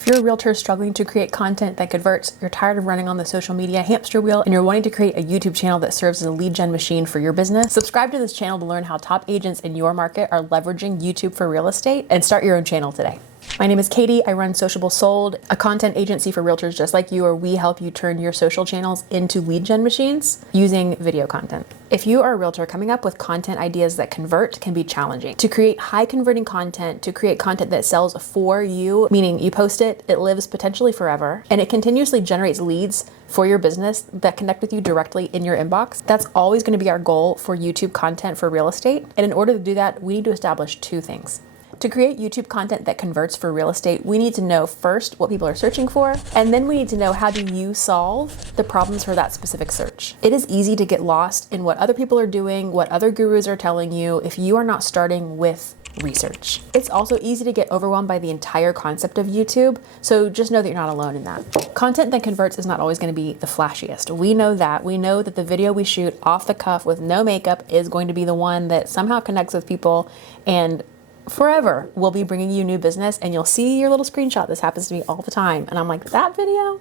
If you're a realtor struggling to create content that converts, you're tired of running on the social media hamster wheel, and you're wanting to create a YouTube channel that serves as a lead gen machine for your business, subscribe to this channel to learn how top agents in your market are leveraging YouTube for real estate, and start your own channel today. My name is Katie. I run Sociable Sold, a content agency for realtors just like you, where we help you turn your social channels into lead gen machines using video content. If you are a realtor, coming up with content ideas that convert can be challenging. To create high converting content, to create content that sells for you, meaning you post it, it lives potentially forever, and it continuously generates leads for your business that connect with you directly in your inbox. That's always going to be our goal for YouTube content for real estate. And in order to do that, we need to establish two things. To create YouTube content that converts for real estate, we need to know first what people are searching for, and then we need to know how do you solve the problems for that specific search. It is easy to get lost in what other people are doing, what other gurus are telling you, if you are not starting with research. It's also easy to get overwhelmed by the entire concept of YouTube, so just know that you're not alone in that. Content that converts is not always going to be the flashiest. We know that. We know that the video we shoot off the cuff with no makeup is going to be the one that somehow connects with people and forever will be bringing you new business, and you'll see your little screenshot. This happens to me all the time, and I'm like, that video,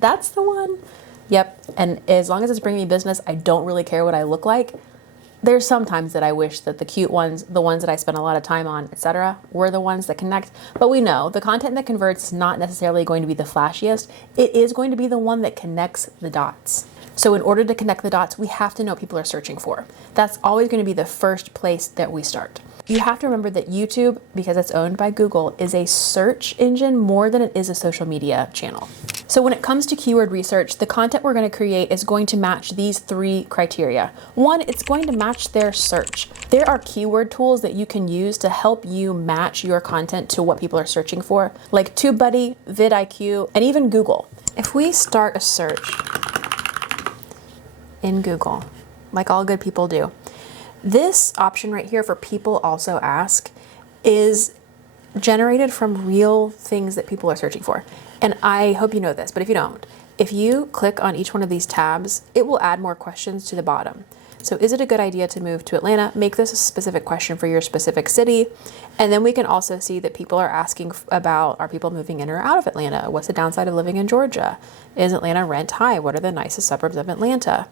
that's the one. Yep. And as long as it's bringing me business, I don't really care what I look like. There's sometimes that I wish that the cute ones, the ones that I spend a lot of time on, etc., were the ones that connect. But we know the content that converts is not necessarily going to be the flashiest. It is going to be the one that connects the dots. So in order to connect the dots, we have to know what people are searching for. That's always going to be the first place that we start. You have to remember that YouTube, because it's owned by Google, is a search engine more than it is a social media channel. So when it comes to keyword research, the content we're going to create is going to match these three criteria. One, it's going to match their search. There are keyword tools that you can use to help you match your content to what people are searching for, like TubeBuddy, vidIQ, and even Google. If we start a search in Google, like all good people do, this option right here for people also ask is generated from real things that people are searching for. And I hope you know this, but if you don't, if you click on each one of these tabs, it will add more questions to the bottom. So is it a good idea to move to Atlanta? Make this a specific question for your specific city. And then we can also see that people are asking about, are people moving in or out of Atlanta? What's the downside of living in Georgia? Is Atlanta rent high? What are the nicest suburbs of Atlanta?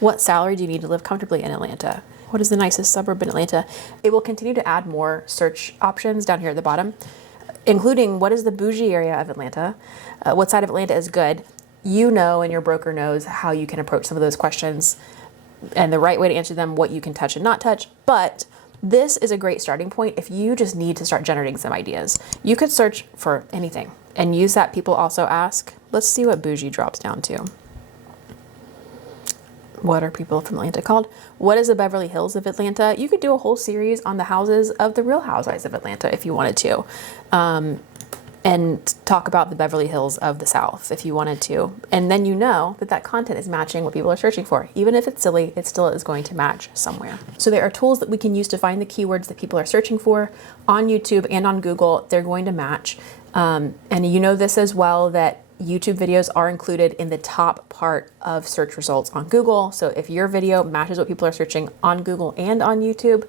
What salary do you need to live comfortably in Atlanta? What is the nicest suburb in Atlanta? It will continue to add more search options down here at the bottom, including what is the bougie area of Atlanta? What side of Atlanta is good? You know, and your broker knows how you can approach some of those questions and the right way to answer them, what you can touch and not touch. But this is a great starting point if you just need to start generating some ideas. You could search for anything and use that people also ask. Let's see what bougie drops down to. What are people from Atlanta called? What is the Beverly Hills of Atlanta? You could do a whole series on the houses of the Real Housewives of Atlanta if you wanted to. And talk about the Beverly Hills of the South if you wanted to. And then you know that that content is matching what people are searching for. Even if it's silly, it still is going to match somewhere. So there are tools that we can use to find the keywords that people are searching for on YouTube and on Google. They're going to match. And you know this as well, that YouTube videos are included in the top part of search results on Google. So if your video matches what people are searching on Google and on YouTube,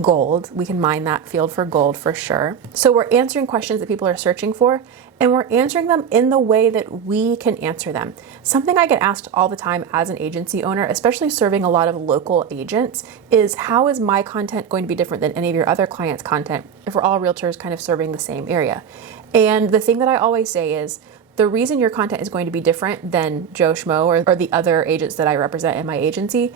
gold. We can mine that field for gold for sure. So we're answering questions that people are searching for, and we're answering them in the way that we can answer them. Something I get asked all the time as an agency owner, especially serving a lot of local agents, is how is my content going to be different than any of your other clients' content if we're all realtors kind of serving the same area? And the thing that I always say is, the reason your content is going to be different than Joe Schmo or the other agents that I represent in my agency,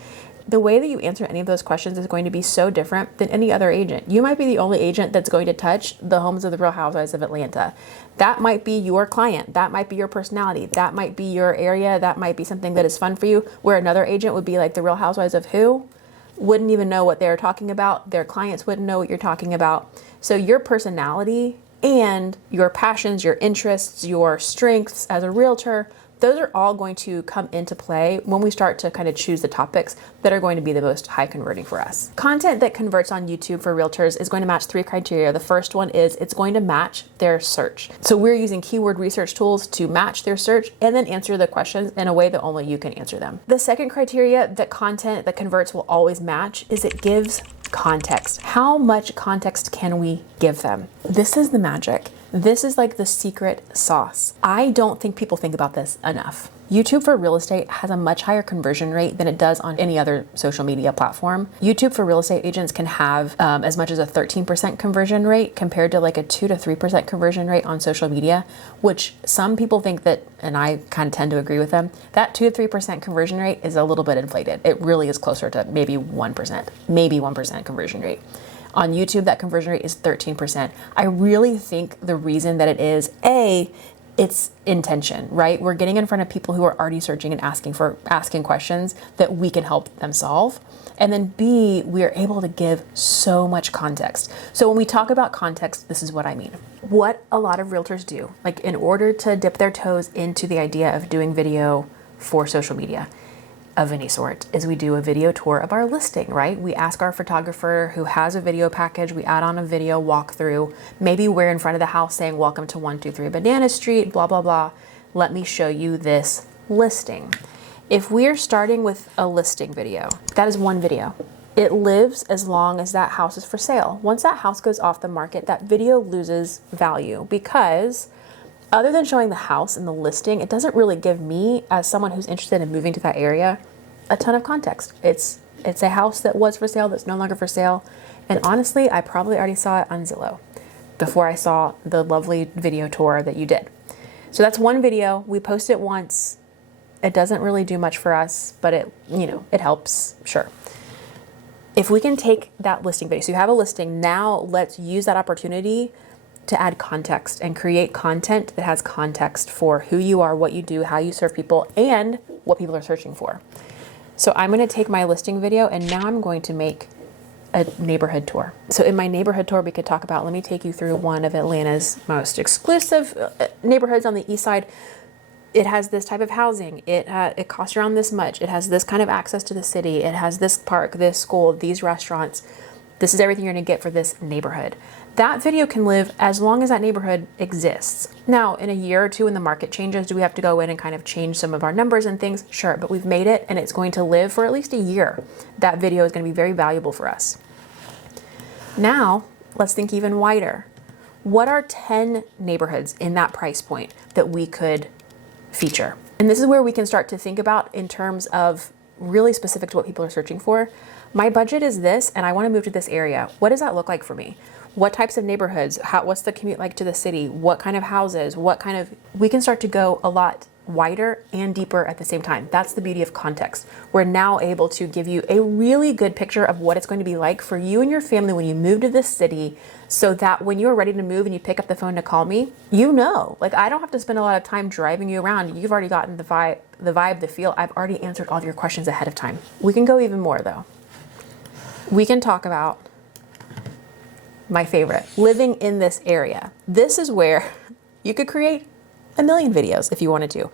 the way that you answer any of those questions is going to be so different than any other agent. You might be the only agent that's going to touch the homes of the Real Housewives of Atlanta. That might be your client. That might be your personality. That might be your area. That might be something that is fun for you, where another agent would be like the Real Housewives of who? Wouldn't even know what they're talking about. Their clients wouldn't know what you're talking about. So your personality and your passions, your interests, your strengths as a realtor, those are all going to come into play when we start to kind of choose the topics that are going to be the most high converting for us. Content that converts on YouTube for realtors is going to match three criteria. The first one is it's going to match their search. So we're using keyword research tools to match their search and then answer the questions in a way that only you can answer them. The second criteria that content that converts will always match is it gives context. How much context can we give them? This is the magic. This is like the secret sauce. I don't think people think about this enough. YouTube for real estate has a much higher conversion rate than it does on any other social media platform. YouTube for real estate agents can have as much as a 13% conversion rate compared to like a 2 to 3% conversion rate on social media, which some people think that, and I kind of tend to agree with them, that 2 to 3% conversion rate is a little bit inflated. It really is closer to maybe 1% conversion rate. On YouTube, that conversion rate is 13%. I really think the reason that it is, it's intention, right? We're getting in front of people who are already searching and asking questions that we can help them solve. And then B, we are able to give so much context. So when we talk about context, this is what I mean. What a lot of realtors do, like in order to dip their toes into the idea of doing video for social media of any sort, is we do a video tour of our listing, right? We ask our photographer who has a video package, we add on a video walkthrough. Maybe we're in front of the house saying, welcome to 123 Banana Street, blah, blah, blah. Let me show you this listing. If we're starting with a listing video, that is one video. It lives as long as that house is for sale. Once that house goes off the market, that video loses value because other than showing the house and the listing, it doesn't really give me, as someone who's interested in moving to that area, a ton of context. It's a house that was for sale that's no longer for sale. And honestly, I probably already saw it on Zillow before I saw the lovely video tour that you did. So that's one video. We post it once. It doesn't really do much for us, but it helps, sure. If we can take that listing video, so you have a listing, now let's use that opportunity to add context and create content that has context for who you are, what you do, how you serve people, and what people are searching for. So I'm going to take my listing video and now I'm going to make a neighborhood tour. So in my neighborhood tour, we could talk about, let me take you through one of Atlanta's most exclusive neighborhoods on the east side. It has this type of housing. It costs around this much. It has this kind of access to the city. It has this park, this school, these restaurants. This is everything you're going to get for this neighborhood. That video can live as long as that neighborhood exists. Now, in a year or two when the market changes, do we have to go in and kind of change some of our numbers and things? Sure, but we've made it and it's going to live for at least a year. That video is going to be very valuable for us. Now, let's think even wider. What are 10 neighborhoods in that price point that we could feature? And this is where we can start to think about in terms of really specific to what people are searching for. My budget is this, and I want to move to this area. What does that look like for me? What types of neighborhoods? What's the commute like to the city? What kind of houses? We can start to go a lot wider and deeper at the same time. That's the beauty of context. We're now able to give you a really good picture of what it's going to be like for you and your family when you move to this city, so that when you're ready to move and you pick up the phone to call me, like I don't have to spend a lot of time driving you around. You've already gotten the vibe, the feel. I've already answered all of your questions ahead of time. We can go even more though. We can talk about my favorite, living in this area. This is where you could create a million videos if you wanted to.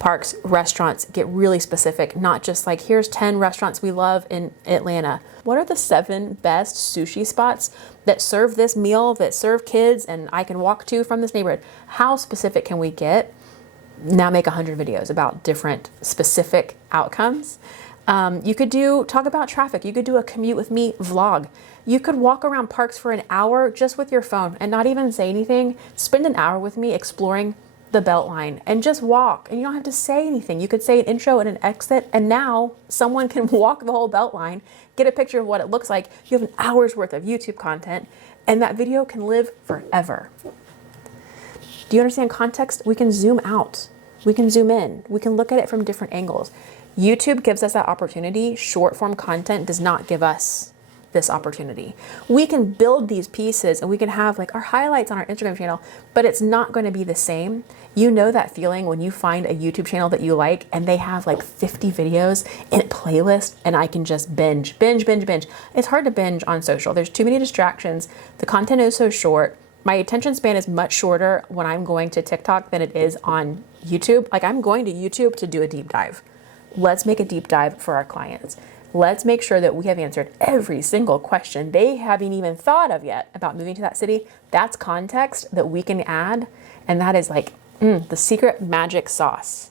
Parks, restaurants, get really specific, not just like, here's 10 restaurants we love in Atlanta. What are the 7 best sushi spots that serve this meal, that serve kids, and I can walk to from this neighborhood? How specific can we get? Now make 100 videos about different specific outcomes. You could talk about traffic. You could do a commute with me vlog. You could walk around parks for an hour just with your phone and not even say anything. Spend an hour with me exploring the Beltline and just walk, and you don't have to say anything. You could say an intro and an exit, and now someone can walk the whole Beltline, get a picture of what it looks like. You have an hour's worth of YouTube content, and that video can live forever. Do you understand context? We can zoom out. We can zoom in. We can look at it from different angles. YouTube gives us that opportunity. Short form content does not give us this opportunity. We can build these pieces and we can have like our highlights on our Instagram channel, but it's not going to be the same. You know that feeling when you find a YouTube channel that you like and they have like 50 videos in a playlist and I can just binge. It's hard to binge on social. There's too many distractions. The content is so short. My attention span is much shorter when I'm going to TikTok than it is on YouTube. Like I'm going to YouTube to do a deep dive. Let's make a deep dive for our clients. Let's make sure that we have answered every single question they haven't even thought of yet about moving to that city. That's context that we can add. And that is like the secret magic sauce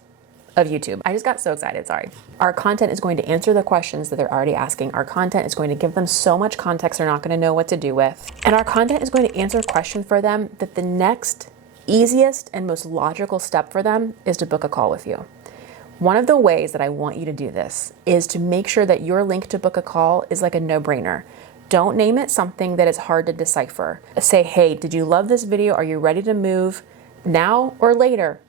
of YouTube. I just got so excited, sorry. Our content is going to answer the questions that they're already asking. Our content is going to give them so much context they're not going to know what to do with. And our content is going to answer questions for them that the next easiest and most logical step for them is to book a call with you. One of the ways that I want you to do this is to make sure that your link to book a call is like a no-brainer. Don't name it something that is hard to decipher. Say, hey, did you love this video? Are you ready to move now or later?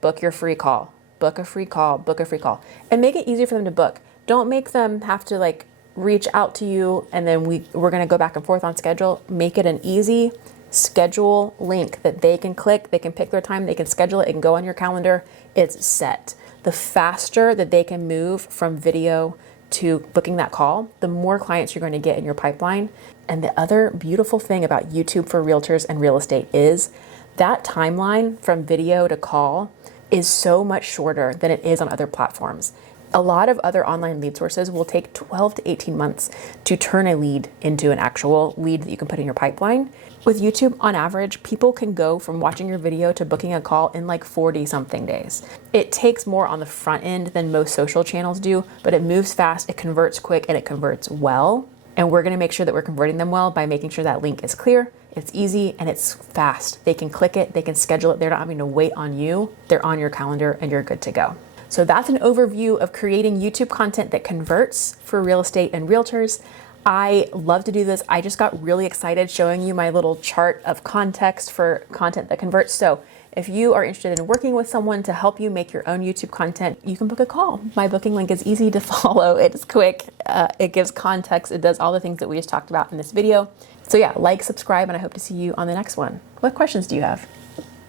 Book your free call. Book a free call, book a free call. And make it easy for them to book. Don't make them have to like reach out to you and then we're gonna go back and forth on schedule. Make it an easy schedule link that they can click, they can pick their time, they can schedule it, it can go on your calendar, it's set. The faster that they can move from video to booking that call, the more clients you're going to get in your pipeline. And the other beautiful thing about YouTube for realtors and real estate is that timeline from video to call is so much shorter than it is on other platforms. A lot of other online lead sources will take 12 to 18 months to turn a lead into an actual lead that you can put in your pipeline. With YouTube, on average, people can go from watching your video to booking a call in like 40 something days. It takes more on the front end than most social channels do, but it moves fast, it converts quick, and it converts well. And we're gonna make sure that we're converting them well by making sure that link is clear, it's easy, and it's fast. They can click it, they can schedule it, they're not having to wait on you, they're on your calendar, and you're good to go. So that's an overview of creating YouTube content that converts for real estate and realtors. I love to do this. I just got really excited showing you my little chart of context for content that converts. So if you are interested in working with someone to help you make your own YouTube content, you can book a call. My booking link is easy to follow. It's quick. It gives context. It does all the things that we just talked about in this video. So yeah, like, subscribe, and I hope to see you on the next one. What questions do you have?